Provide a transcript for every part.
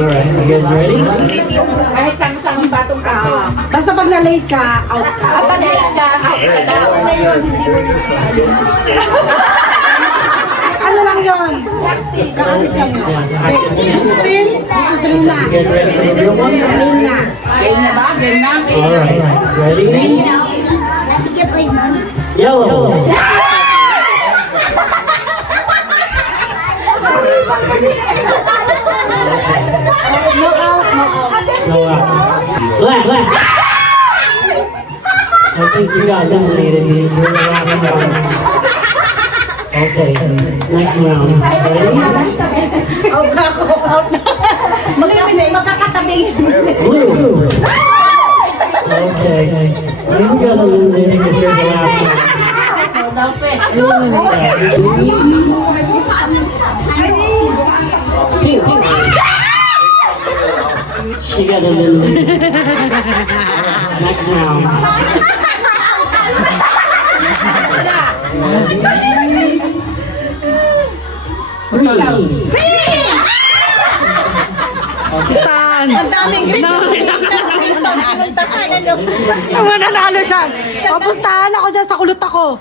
Alright, you guys ready? Kahit sama-sama batong ka. Basta pag na-late ka, out ka. Pag late ka, out ka daw. Na yun, hindi mo Ano lang yun? Practice lang yun. Discipline na. You guys ready for the real one? Game na. Game na ba? Game na? Alright, ready? Yellow. No out, no out. No out. Black. I think you got eliminated. You're the last one. Okay, next round. Ready? Out na ako. Out na. Magkakatabi. Blue. Okay. You got eliminated because you're the last one. Pink. She got eliminated. Next round. Green. Stan. Ang daming green. Anong takalan nyo? Ang mananalo dyan. Papustahan ako dyan sa kulot ako.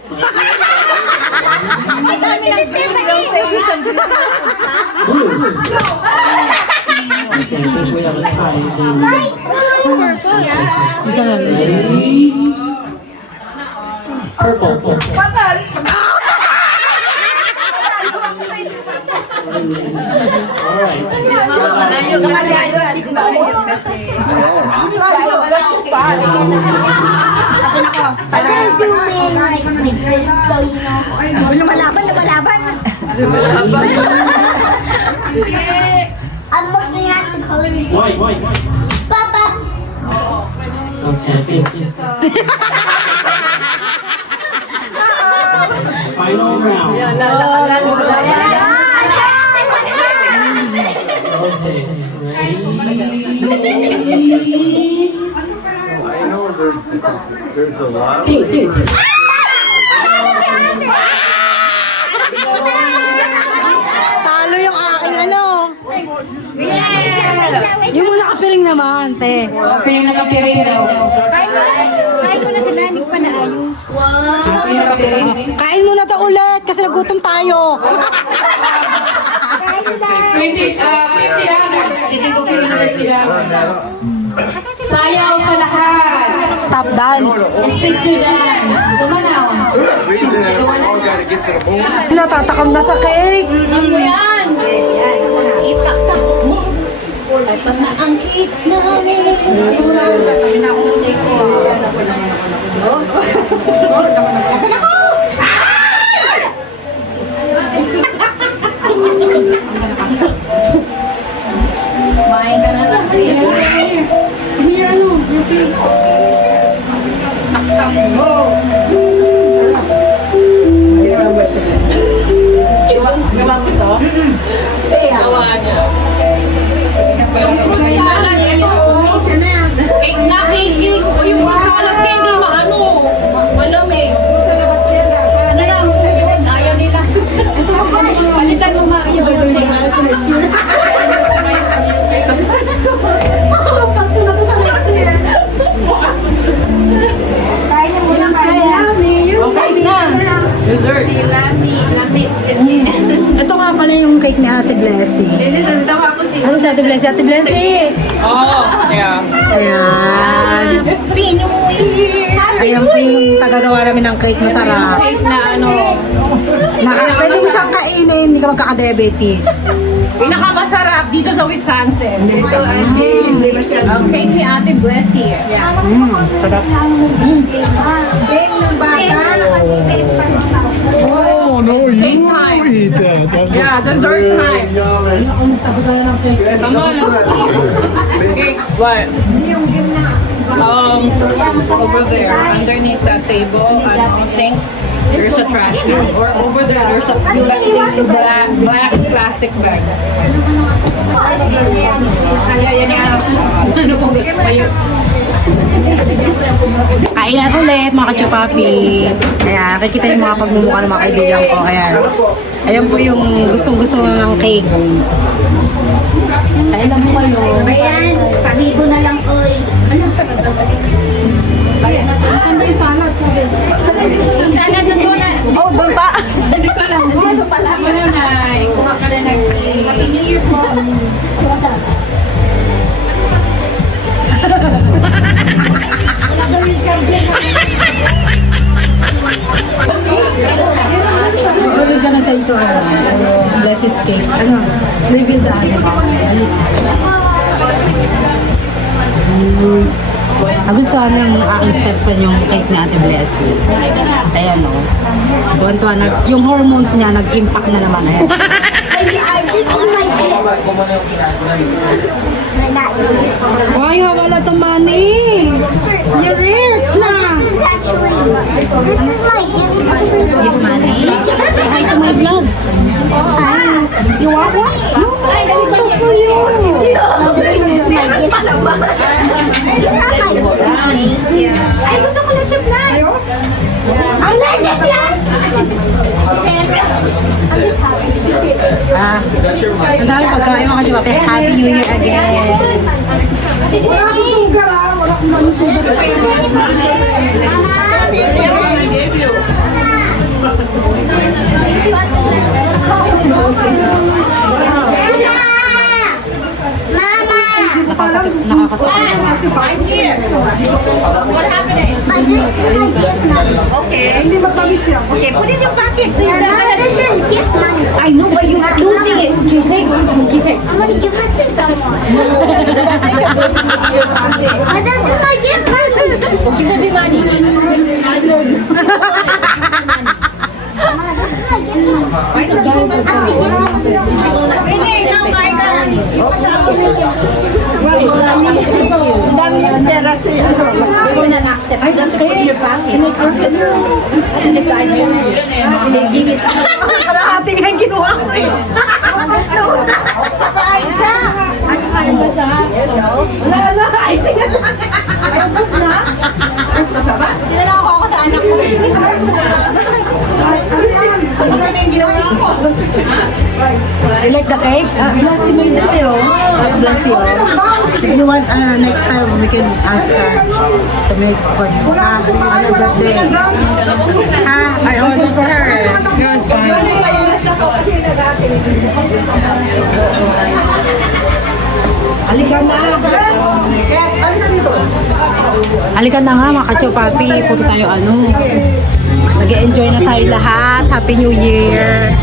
Ang dami ng green lang sa isang green. Okay, I think we have a tie. Purple. Alright. Malayo hindi ko malayo kasi. Lumalaban. I'm looking at the colors. White. Papa. Okay, pink. Final round. Okay, ready? I know there's a lot. Pink. Talo yung aking ano. Yung muna kapiring naman, te. Kayo nakapiring daw. Kain ko na sila, hindi ko pa naayos. Kayo nakapiring. Kain muna to ulit kasi nagutom tayo. 50 Hindi ko kayo na Sayaw pa lahat. Stop dance. Stick to dance. Gumanaw. Reason that we all gotta get to the moon. Natatakam na sa cake. Ano yan? Itaktak mo. Ito na ang cake namin. Kumain ka na lang. Taktak mo. Gawa mo to? Gawa niya. Cake na cake. Yung salad cake, hindi maano. Malamig. Ano lang? Ayaw nila. Palitan mo ma. Ayaw Pasko na to sa next year. Okay na. Dessert. Ito nga pala yung cake ni Ate Blessy. Ano si Ate Blessy? Ate Blessy! Oh, yeah. Ayan. Pinoy. Ayan po yung tagagawa namin ng cake masarap. Cake na ano. Pwede mo siyang kainin, hindi ka magkaka-diabetes. Pinakamasarap dito sa Wisconsin. Ang cake ni Ate Blessy. Sarap. Game ng bata. Oh no, It's cake time. eat that. That's Yeah, dessert time. Come on. Cake. What? Over there, underneath that table, sink, there's a trash can. Or over there, there's a black plastic bag. Yan. Ano kung Kain Kainan ulit mga kachupapi. Ayan, nakikita yung mga pagmumukha ng mga kaibigan ko. Ayan. Ayan po yung gustong-gusto ng cake. Kailan mo kayo? Ayan, pabibo na lang ko. Ano? Saan ba yung salad? Sana na ko na. Oh, doon pa! Hindi ko alam. Dito pala mo na na. Kuha ka na ng earphone. Ulit ka na sa ito, Blessed Cake. Ano? Reveal the ano. Nagustuhan ng aking stepson yung cake ni Ate Blessy. Ayan o. Buwan-tuwa, yung hormones niya nag-impact na naman. Ayan. This is my gift. Wow, you have a lot of money! You're rich na! This is my gift. Give money? Say hi to my vlog. Ah, you want one? No, Ito for you! this is my gift. Ay, gusto ko leche plan. Ang leche plan! I'm just happy. Ah, ang dami pagkain mga kachupapi. Happy New Year again! Wala akong sugar ah. Wala akong sugar. Nakakatawa naman. I'm here. What happening? This is my gift money. Okay. Hindi matamis yan. Okay, put it in your pocket. So No, this is gift money. I know, but you're losing it. You say, I'm gonna give it to someone. But this is my gift money. give me money. Kalahati nga yung kinuha ko eh. Wala na, icing na lang. Ayos na? Nilalako ako sa anak ko eh. Ano na yung ginawa ko? You like the cake? Bless you made it oh. Bless you. If you want, next time we can ask her to make for on her birthday. Ha? I ordered for her. Girls, fine. Halika na. Halika dito. Halika na nga mga kachupapi. Puro tayo ano. Nag-enjoy na tayo lahat. Happy New Year.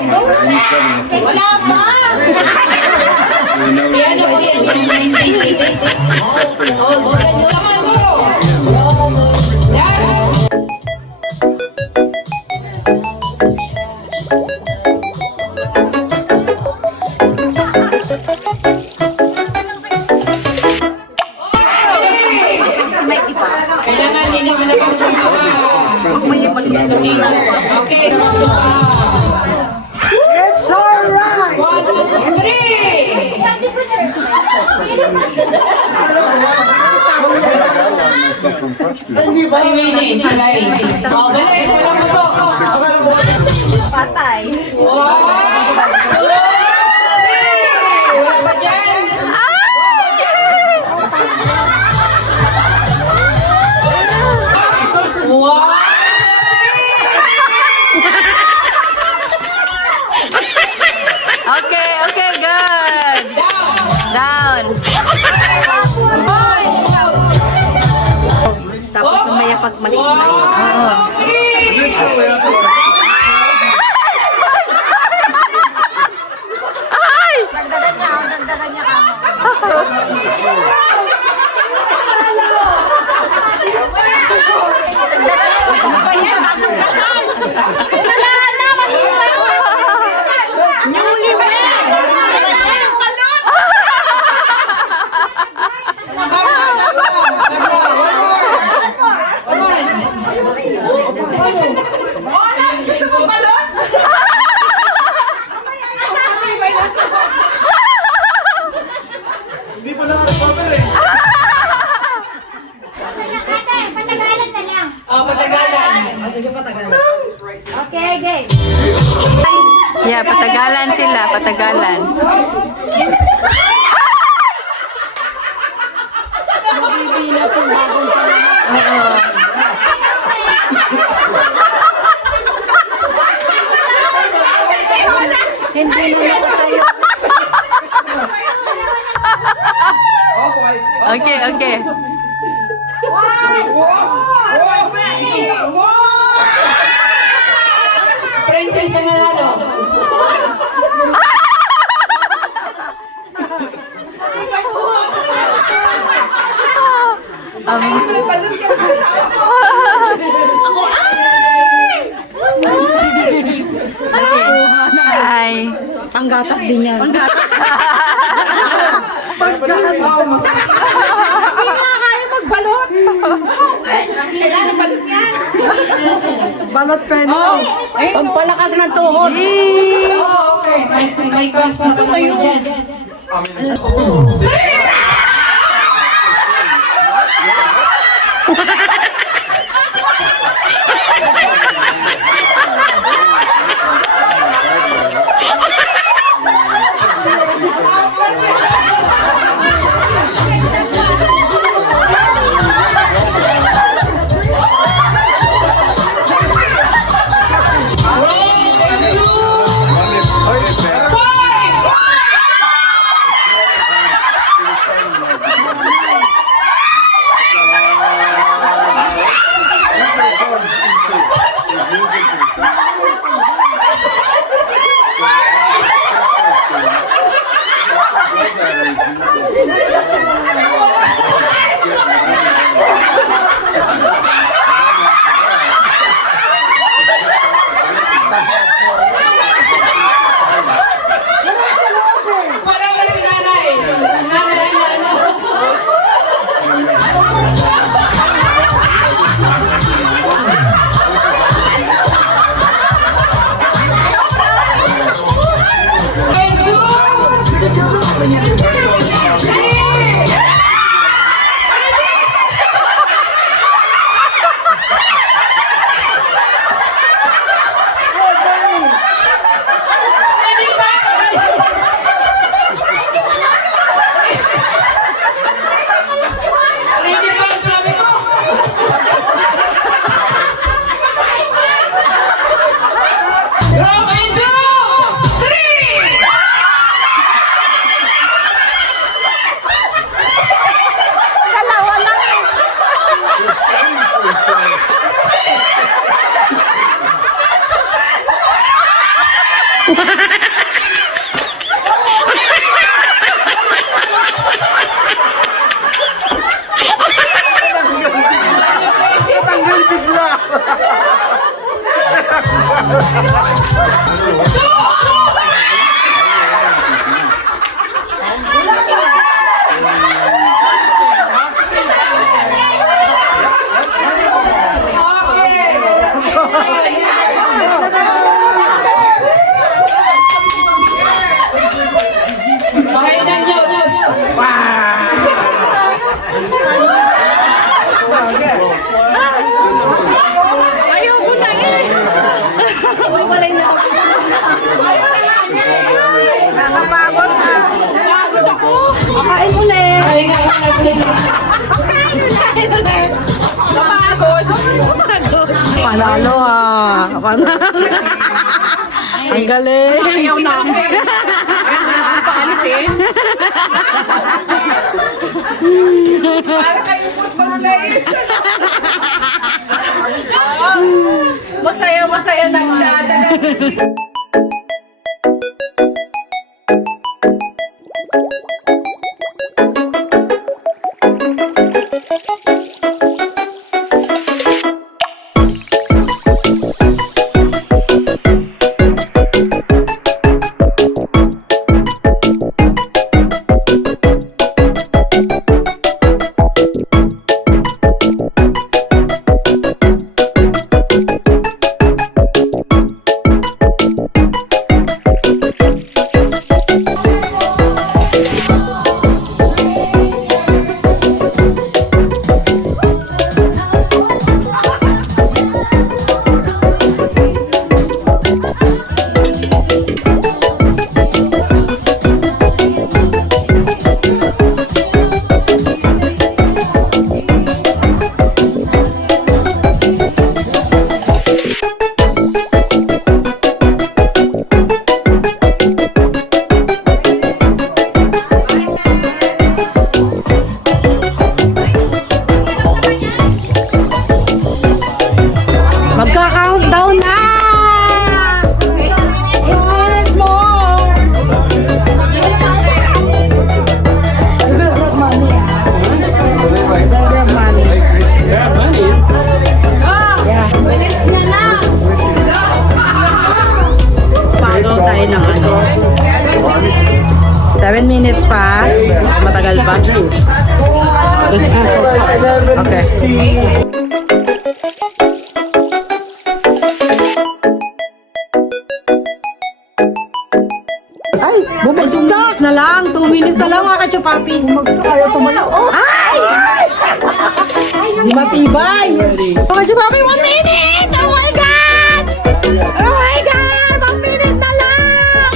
Wala pa! Si ano po yan yung 1980? Oh, come on, go! Dad! Kailangan hindi mo na okay. It's alright! 1, 2, 3! Paliwinin, palay. O, balay, wala mo to. Patay. 1, 2, 3! Wala ba dyan? Wow! Okay, okay, good. Down. Tapos may pag maliit na. Ay! Dagdagan niya ka mo. Okay, game. Yeah, patagalan sila, patagalan. Oo. Hindi na nakatayo. Okay, okay. Princess ang nanalo. Ay. Panggatas din yan. Balot pen. Pampalakas ng tuhod. Oh, okay. May class pa sa kayo dyan. Parang wala si nanay. Nanay, ano? Ready ba ang sabi ko? Drop and go! 3! Panalo ha. Panalo. Ang galing. Ayaw na ako. Paalisin. Masaya, masaya na. Magka-countdown na! Once more! Grab money. Yeah, money. Bilis niya na. Follow tayo ng ano. 7 minutes pa. Matagal pa. Let's pass the time. Okay. Ay, bumagsak na lang. 2 minutes na lang mga kachupapis. Bumagsak, ayaw tumayo. Ay! Di matibay. Mga kachupapis, 1 minute! Oh my God! Oh my God! 1 minute na lang!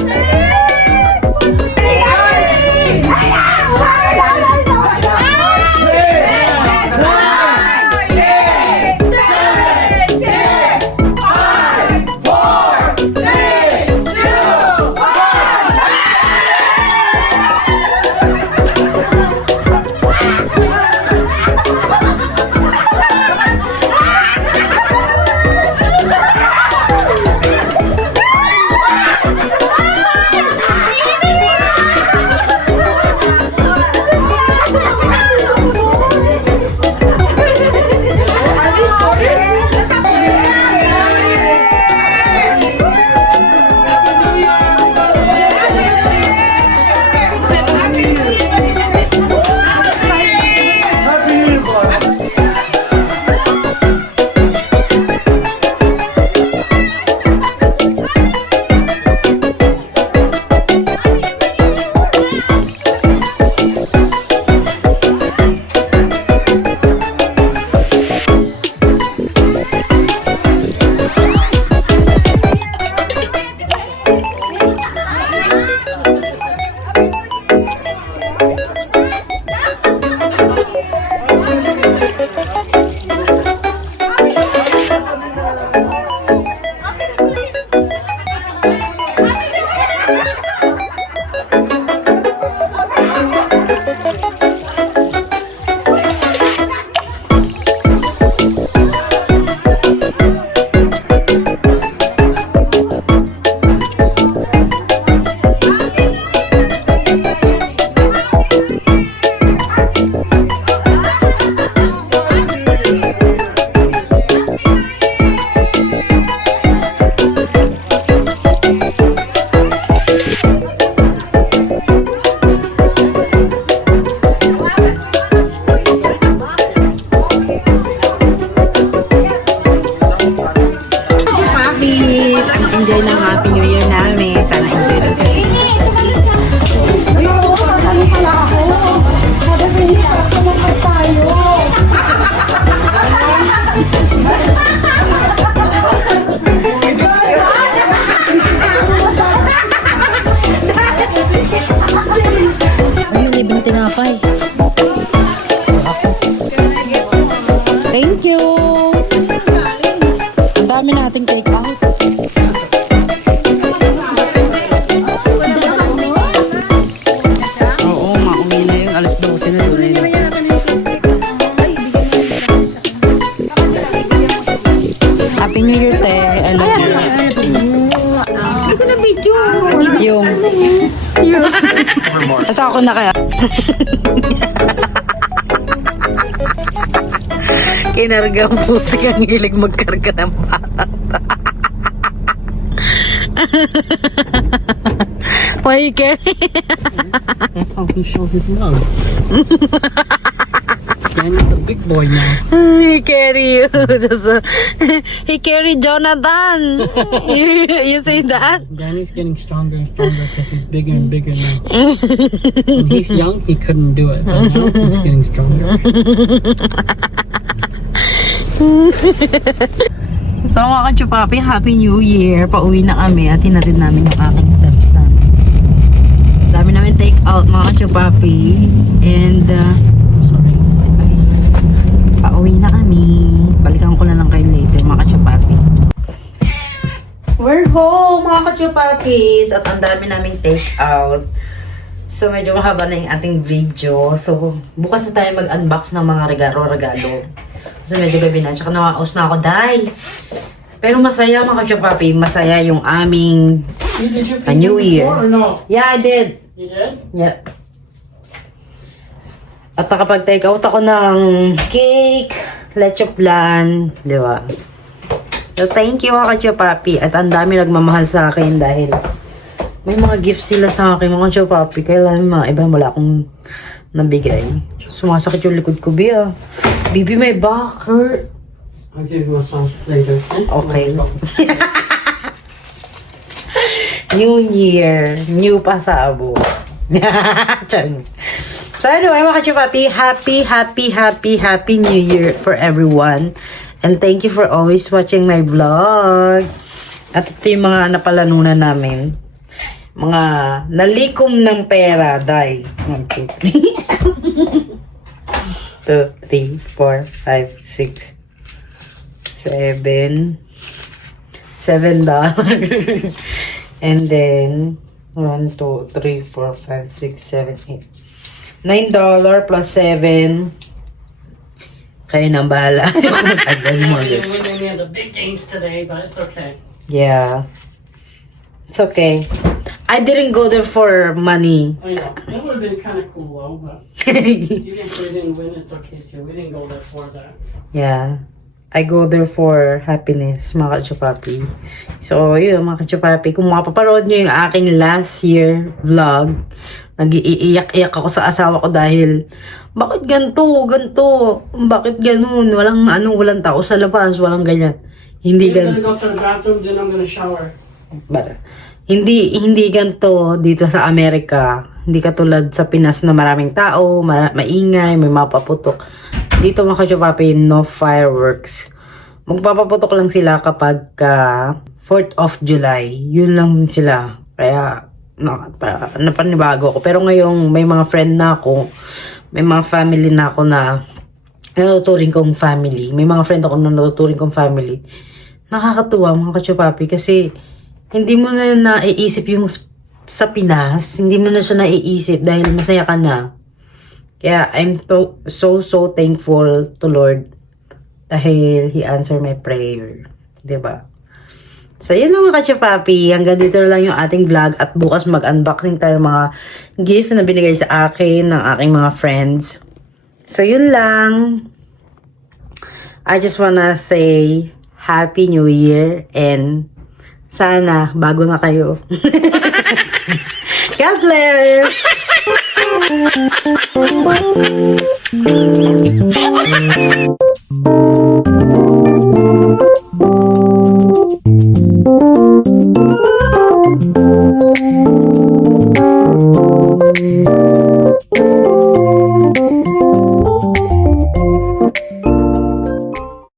Enjoy ng Happy New Year namin. Sana enjoy rin kayo. Ayun, libre tinapay. Yung... Asa ako na kaya? Kinarga ang puti ang hilig magkarga ng bata. Why you carry? That's how he shows his love. Danny's a big boy now. He carry you. He carry Jonathan. You see that? Danny's getting stronger and stronger because he's bigger and bigger now. When he's young, he couldn't do it, but now he's getting stronger. So mga kachupapi, Happy New Year. Pauwi na kami at hinatid namin yung aking stepson. Dami namin take out mga kachupapi. And Sorry. pauwi na kami. Balikan ko na lang kayo later mga kachupapi. We're home mga kachupapis. At ang dami naming take out. So medyo mahaba na yung ating video. So bukas na tayo mag-unbox ng mga regalo. So medyo gabi na. Tsaka nawaos na ako, day. Pero masaya mga kachupapi. Masaya yung aming Did you A New Year. Or no? Yeah, I did. You did? Yeah. At nakapag-take out ako ng cake, leche flan, di ba? So, thank you mga kachupapi. At ang dami nagmamahal sa akin dahil may mga gifts sila sa akin mga kachupapi. Kaya lang mga iba wala akong nabigay. Sumasakit yung likod ko, Bia. Bibi, may back hurt. I'll give you a song later. Okay. New Year. New pasabo. Chan. So anyway, mga kachupapi, happy New Year for everyone. And thank you for always watching my vlog. At ito yung mga napalanunan namin. Mga nalikom ng pera, day. 1, 2, 3. 2, 3, 4, 5, 6, 7. $7. And then 1, 2, 3, 4, 5, 6, 7, 8. $9 plus 7. Kayo nang bahala. We didn't have the big games today, but it's okay. Yeah. It's okay. I didn't go there for money. I know. It would have been kind of cool though, but we didn't win. It's okay too. We didn't go there for that. Yeah. I go there for happiness, mga kachupapi. So, yun, mga kachupapi. Kung mapaparood nyo yung aking last year vlog, nag-iiyak-iyak ako sa asawa ko dahil, bakit ganito? Bakit ganun? Walang tao sa labas, walang ganyan. Hindi I'm gonna ganito. go to the bathroom, then I'm gonna shower. Hindi ganito dito sa Amerika. Hindi katulad sa Pinas na maraming tao, maingay, may mapaputok. Dito mga kachupapi, no fireworks. Magpapaputok lang sila kapag 4th of July. Yun lang sila. Kaya napanibago ako. Pero ngayong may mga friend na ako, may mga family na ako na natuturing kong family. May mga friend ako na natuturing kong family. Nakakatuwa mga kachupapi kasi hindi mo na naiisip yung sa Pinas. Hindi mo na siya naiisip dahil masaya ka na. Kaya I'm so thankful to Lord dahil He answered my prayer. Diba? So yun lang mga kachupapi. Hanggang dito lang yung ating vlog at bukas mag-unboxing tayo ng mga gift na binigay sa akin ng aking mga friends. So yun lang. I just wanna say Happy New Year and sana bago na kayo. God bless!